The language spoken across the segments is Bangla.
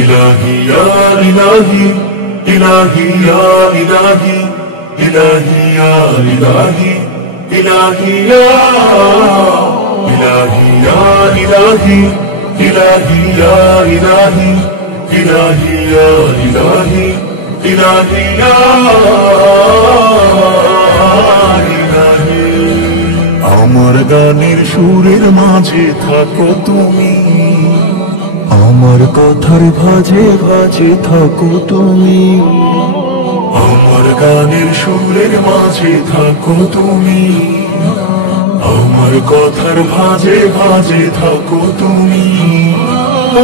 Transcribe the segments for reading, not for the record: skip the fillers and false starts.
إلهي يا إلهي إلهي يا إلهي إلهي يا إلهي إلهي يا إلهي يا إلهي إلهي يا إلهي إلهي يا إلهي إلهي يا إلهي আমার গানের সুরের মাঝে থাকো তুমি, আমার কথার ভাজে ভাজে থাকো তুমি, আমার গানের সুরের মাঝে থাকো তুমি, আমার কথার ভাজে ভাজে থাকো তুমি।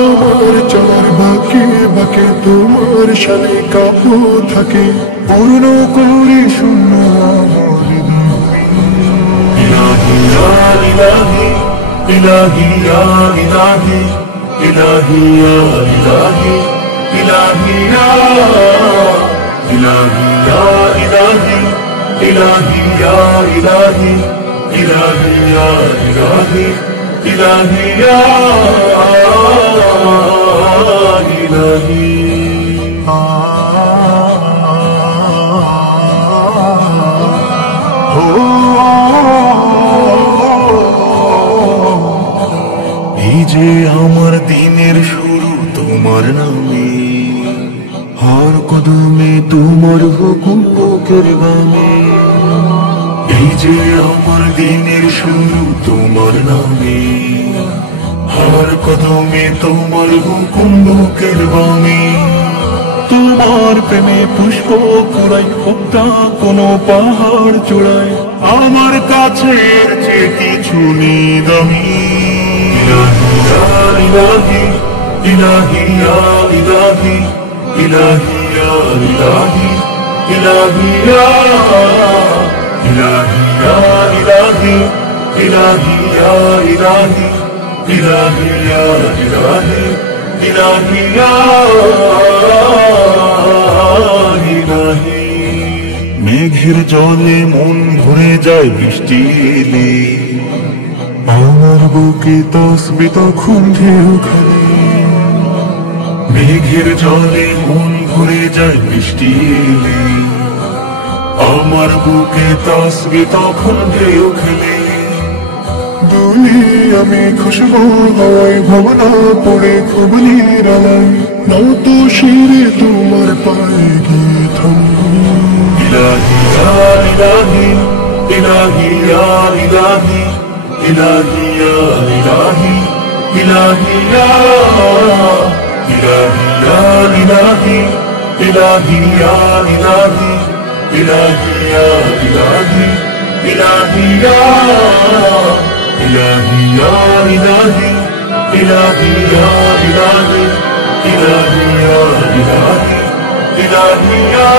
আমার চলার বাঁকে বাঁকে তোমার শানে কাঁপো থাকে, পূর্ণ করে শূন্য আমার إلهي يا إلهي إلهي يا إلهي إلهي يا إلهي إلهي يا إلهي يا إلهي إلهي يا إلهي إلهي يا إلهي إلهي يا إلهي এই যে আমার দিনের শুরু তোমার নামে, হর কদমে তোমার হুকুম বুকের বামে। এই যে আমার দিনের শুরু তোমার নামে, হর কদমে তোমার হুকুম বুকের বামে। তোমার প্রেমে পুষ্প কুড়াই হোকটা কোনো পাহাড় চূড়ায়, আমার কাছে এর চেয়ে কিছু নেই দামি। إلهي إلهي يا إلهي إلهي يا إلهي إلهي يا إلهي يا إلهي إلهي يا إلهي إلهي يا إلهي إلهي يا إلهي মেঘের জলে মন ভরে যায় বৃষ্টি এলে, আমার বুকে তসবি তখন ঢেউ খেলে। মেঘের জলে মন ভরে যায় বৃষ্টি এলে, আমার বুকে তসবি তখন ঢেউ খেলে। বলি আমি খুশবু হওয়ায় ভাবনা পড়ে খুব নিরালায়, নাও তো শিরে তোমার পায়ে গিয়ে থামি। ইলাহি ইয়া ইলাহি ইলাহি ইয়া ইলাহি إلهي يا إلهي إلهي يا إلهي يا إلهي إلهي يا إلهي إلهي يا إلهي إلهي يا إلهي يا إلهي إلهي يا إلهي إلهي يا إلهي إلهي يا